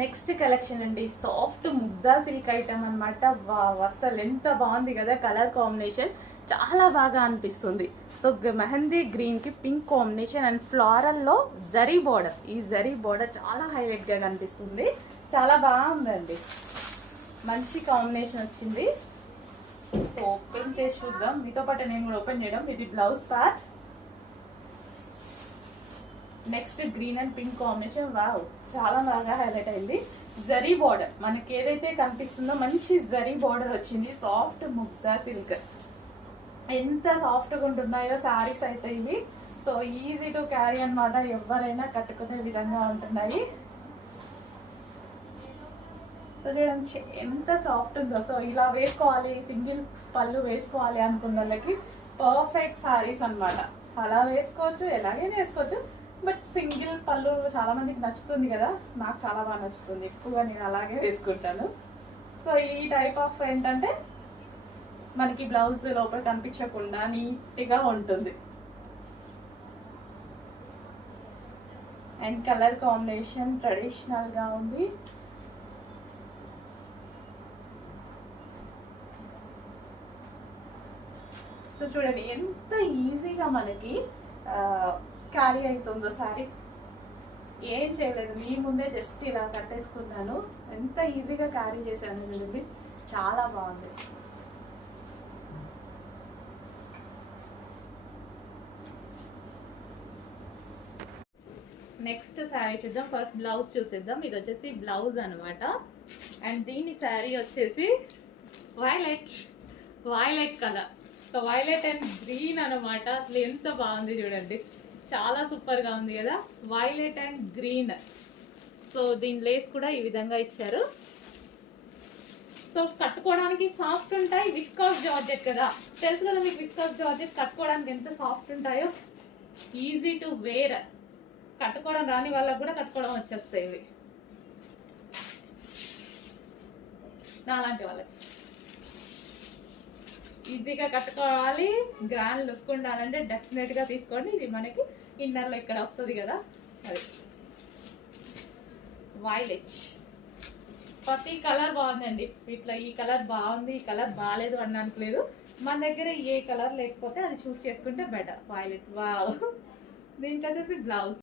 Next collection అండి, soft ముద్దా silk item అనమాట. అస్సలు ఎంత బాగుంది కదా, కలర్ కాంబినేషన్ చాలా బాగా అనిపిస్తుంది. సో మెహందీ గ్రీన్ కి పింక్ కాంబినేషన్ అండ్ ఫ్లారల్ లో జరీ బోర్డర్. ఈ జరీ బోర్డర్ చాలా హైలైట్ గా కనిపిస్తుంది, చాలా బాగుందండి. మంచి కాంబినేషన్ వచ్చింది. సో ఓపెన్ చేసి చూద్దాం, మీతో పాటు నేను కూడా ఓపెన్ చేయడం. ఇది blouse part. Next green and pink combination. Wow, చాలా బాగా హైలైట్ అయింది. జరీ బార్డర్ మనకి ఏదైతే కనిపిస్తుందో మంచి జరీ బార్డర్ వచ్చింది. Soft Mugdha silk. ఎంత సాఫ్ట్గా ఉంటున్నాయో శారీస్ అయితే ఇవి. సో ఈజీ టు క్యారీ అనమాట, ఎవరైనా కట్టుకునే విధంగా ఉంటున్నాయి. సో చూడండి ఎంత సాఫ్ట్ ఉందో. సో ఇలా వేసుకోవాలి, సింగిల్ పళ్ళు వేసుకోవాలి అనుకున్న వాళ్ళకి పర్ఫెక్ట్ శారీస్ అనమాట. అలా వేసుకోవచ్చు, ఎలాగైనా వేసుకోవచ్చు. బట్ సింగిల్ పళ్ళు చాలా మందికి నచ్చుతుంది కదా, నాకు చాలా బాగా నచ్చుతుంది. ఎక్కువగా నేను అలాగే వేసుకుంటాను. సో ఈ టైప్ ఆఫ్ ఏంటంటే మనకి బ్లౌజ్ లోపల కనిపించకుండా నీట్గా ఉంటుంది. అండ్ కలర్ కాంబినేషన్ ట్రెడిషనల్గా ఉంది. సో చూడండి ఎంత ఈజీగా మనకి క్యారీ అవుతుందో శారీ. ఏం చేయలేదు, నీ ముందే జస్ట్ ఇలా కట్టేసుకున్నాను. ఎంత ఈజీగా క్యారీ చేశాను చూడండి, చాలా బాగుంది. నెక్స్ట్ శారీ చూద్దాం. ఫస్ట్ బ్లౌజ్ చూసేద్దాం. ఇది వచ్చేసి బ్లౌజ్ అనమాట. అండ్ దీని శారీ వచ్చేసి violet colour. So violet and green అనమాట. అసలు ఎంత బాగుంది చూడండి, చాలా సూపర్ గా ఉంది కదా, వైలెట్ అండ్ గ్రీన్. సో దీని లేస్ కూడా ఈ విధంగా ఇచ్చారు. సో కట్టుకోవడానికి సాఫ్ట్ ఉంటాయి. విస్కాస్ జార్జెట్ కదా, తెలుసు కదా మీకు, విస్కాస్ జార్జెట్ కట్టుకోవడానికి ఎంత సాఫ్ట్ ఉంటాయో. ఈజీ టు వేర్, కట్టుకోవడం రాని వాళ్ళకు కూడా కట్టుకోవడం వచ్చేస్తాయి ఇవి, నాలాంటి వాళ్ళకి. ఈజీగా కట్టుకోవాలి, గ్రాండ్ లుక్ ఉండాలంటే డెఫినెట్ గా తీసుకోండి. ఇది మనకి ఇన్నర్ లో ఇక్కడ వస్తుంది కదా, అది వైలెట్. ప్రతి కలర్ బాగుందండి ఇట్లా. ఈ కలర్ బాగుంది, ఈ కలర్ బాగాలేదు అనడానికి లేదు. మన దగ్గర ఏ కలర్ లేకపోతే అది చూస్ చేసుకుంటే బెటర్. వైలెట్. వావ్. దీనికి వచ్చేసి బ్లౌజ్.